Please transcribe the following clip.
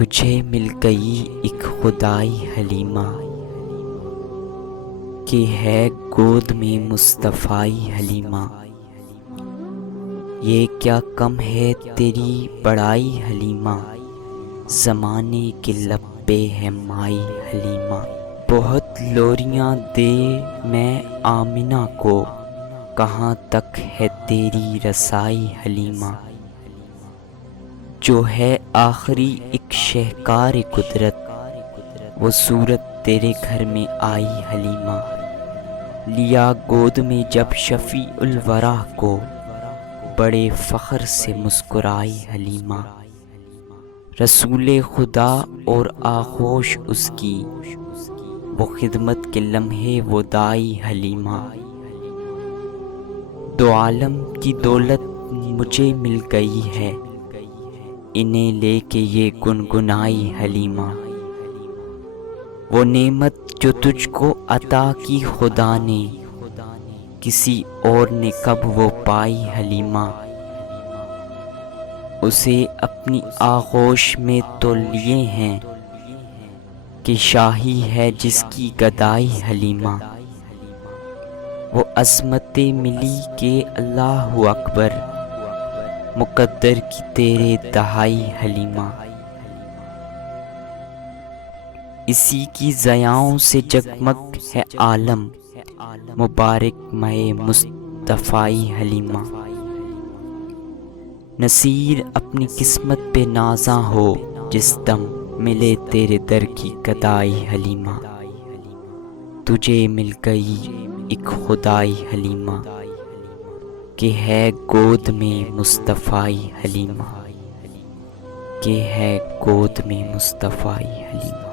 तुझे मिल गई एक खुदाई हलीमा कि है गोद में मुस्तफ़ाई हलीमा। ये क्या कम है तेरी बड़ाई हलीमा, ज़माने के लब पे है माई हलीमा। बहुत लोरियां दे मैं आमिना को, कहाँ तक है तेरी रसाई हलीमा। जो है आखिरी एक शहकार कुदरत, वो सूरत तेरे घर में आई हलीमा। लिया गोद में जब शफ़ी उल वरा को, बड़े फ़ख्र से मुस्कुराई हलीमा। रसूले खुदा और आगोश उसकी, वो खिदमत के लम्हे वो दाई हलीमा। दो आलम की दौलत मुझे मिल गई है, इन्हें लेके ये गुनगुनाई हलीमा। वो नेमत जो तुझको अता की खुदा ने, किसी और ने कब वो पाई हलीमा। उसे अपनी आगोश में तो लिए हैं, कि शाही है जिसकी गदाई हलीमा। वो अज़मतें मिली के अल्लाहु अकबर, मुक़द्दर की तेरे दहाई हलीमा। इसी की ज़याओं से जगमग है आलम, मुबारक मए मुस्तफ़ाई हलीमा। नसीर अपनी किस्मत पे नाज़ा हो, जिस दम मिले तेरे दर की गदाई हलीमा। तुझे मिल गई एक खुदाई हलीमा, कि है गोद में मुस्तफ़ाई हलीमा, कि है गोद में मुस्तफ़ाई हलीमा।